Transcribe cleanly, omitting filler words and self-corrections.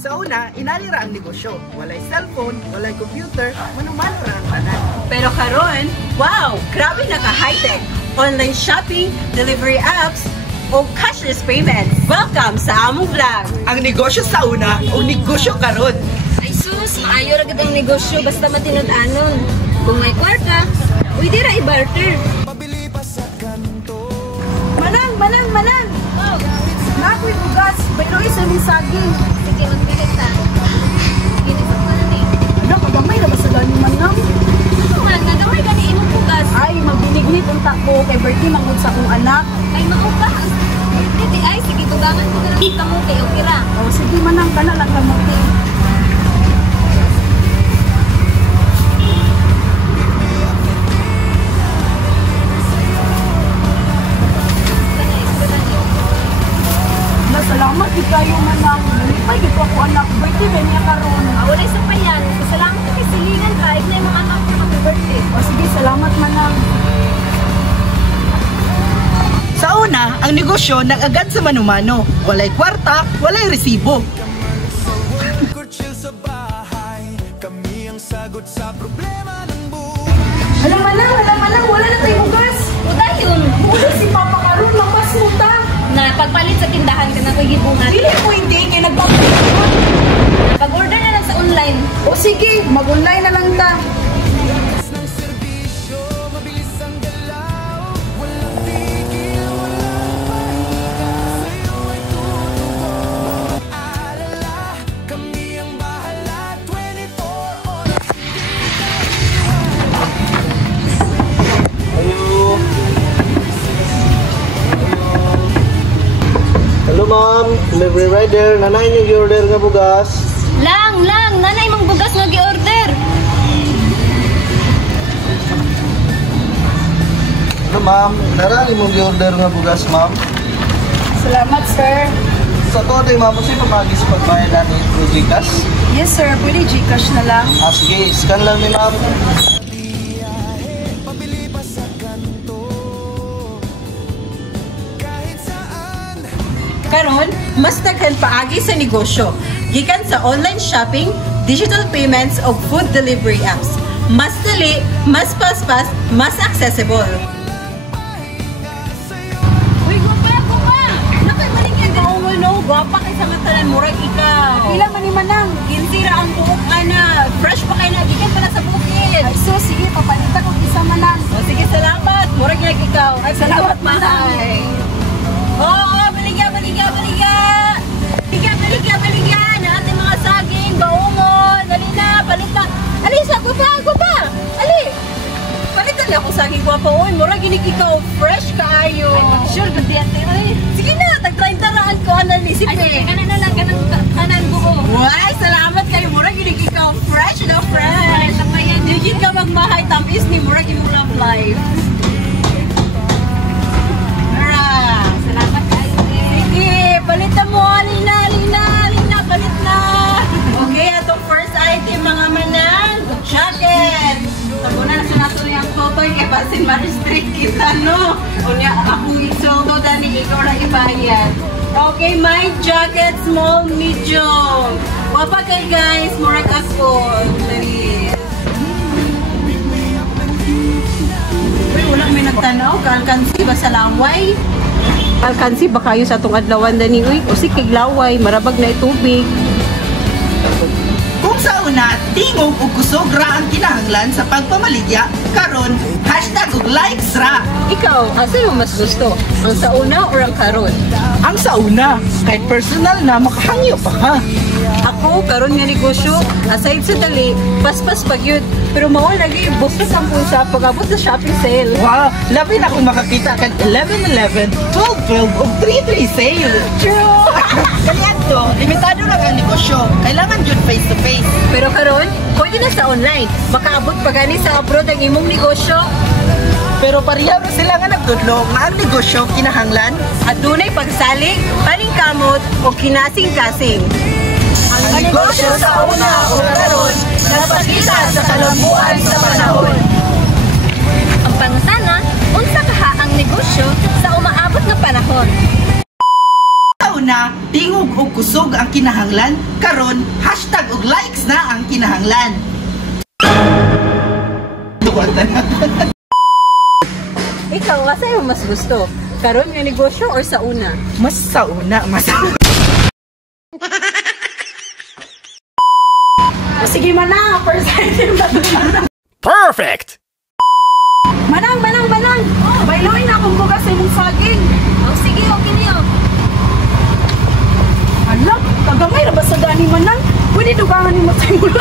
Sa una, inalira ang negosyo. Walay cellphone, walay computer, manumano ra ang tanan. Pero karon, wow, grabe na ka-high-tech. Online shopping, delivery apps, o cashless payments. Welcome sa among vlog. Ang negosyo sa una o negosyo karon. Ay sus, maayo ra gid ang negosyo basta matinud-anon. Kung may kwarta, pwede ra i-barter. Manang! Nakoy bugas, pero isa ni saging. Sige, magbilit ta. Ginisok na ni. Ano, kagamay na ba sa dani manang? Man, nagamay ka ni imong bugas. Ay, magbinignit ang takbo kay Bertie mangod sa akong anak. Ay, mao ka. Diti ay, sige, tugangan ko na lang sa kamuti. Okay ra. O sige manang, kana lang kamuti. Salamat di kayo manang. Nalipay gito ako anak. Birthday ba niya karon? Wala sa payan. Salamat ka kay silingan ka. Ignay mga anak ko ng birthday. O sige, salamat manang. Sa una, ang negosyo nag-agad sa manumano. Walay kwarta, walay resibo. Hala manang, wala na tayo bugas. O dayon. Bugas si Papa karon, lapas mo ta. Na pagpalit sa tindahan ka na ko gibungan. Dili ko hindi, kaya nagpapalit. Pag-order na lang sa online. O sige, mag-online na lang ta. Hello ma'am, delivery rider, nanay niyo gi-order nga bugas. Lang, nanay mong bugas nga gi-order. Ano ma'am, narang imong gi-order nga bugas ma'am. Salamat sir. Sa to day ma'am, kasi pamagis pagbayad ani through Gcash. Yes sir, pwede Gcash na lang. Sige, scan lang ni ma'am. Karon, mas daghan paagi sa negosyo. Gikan sa online shopping, digital payments o food delivery apps. Mas dali, mas paspas, mas accessible. Uy, gupa! Nakay maligyan ka mo no, guwapa kay sa matalan murag ikaw. Pila man ni manang, ginsira ang buhok ana. Fresh pa kay na gikan pala sa bukid. Ay so sige, papalita ko isa manang. O sige, salamat. Murag gyud ikaw. Ay salamat manang. Oo, baligya! Na ating mga saging, baungon, dali na, palit na. Ali, gupa! Ali! Palitan na ako saging guwapa. Uy, mura ginig ikaw, fresh kaayo. Ay, sure, good yan. Ay, Sige na, tag-try taraan ko, anal ni Sipe. sige, kanan na lang, kanan buo. Why, salamat kayo, mura ginig ikaw, fresh na fresh. Ay, tapayan. Digit ka magmahay, tamis ni mura ginig love life. Salamat kayo. Sige, palitan mo, alina, palit na. Okay, atong first item mga manang, jacket. Tabo na sa nato niyang totoy, kaya pasin ma-restrict kita, no? O niya, akong isoldo, dani, ikaw na ibayad. Okay, my jacket, small, medium. Wapa kay guys, murag ako. Dali. Uy, wala may nagtanaw, kalkansi ba sa laway? Alkansi ba kayo sa atong adlawan dani uy? O si kiglaway, marabag na itubig. Kung sa una, tingog o kusog ra ang kinahanglan sa pagpamaligya, karon, hashtag og likes ra. Ikaw, asa yung mas gusto? Ang sa una o ang karon? Ang sa una, kahit personal na makahangyo pa ka. Ako, karon nga negosyo, aside sa dali, paspas pag yun. Pero mao lagi, bustos ang pusa pag-abot sa shopping sale. Wow, labi na kung makakita kag 11-11, 12-12 o 3-3 sale. True! Ganyan to, limitado lang ang negosyo. Kailangan yun face-to-face. Pero karon, pwede na sa online. Makaabot pa gani sa abroad ang imong negosyo. Pero pareha na sila nga nagtudlo nga ang negosyo kinahanglan. At dunay pagsalig, paningkamot o kinasing-kasing. Ang negosyo sa una o karon, napakita sa kalambuan sa panahon. Ang pangutana, unsa kaha ang negosyo sa umaabot nga panahon? Sa una, tingog og kusog ang kinahanglan, karon hashtag og likes na ang kinahanglan. Ikaw, sa'yo mas gusto? Karon yung negosyo or sa una? Mas sa una, mas sa una. Sige, Manang. First item na ito, Manang. Perfect! Manang! Bailoy na akong bugas sa imong saging. Oh, sige, okay niyo. Alam, kagamay na ba sa gani, Manang? Pwede dugangan ni mo sa imong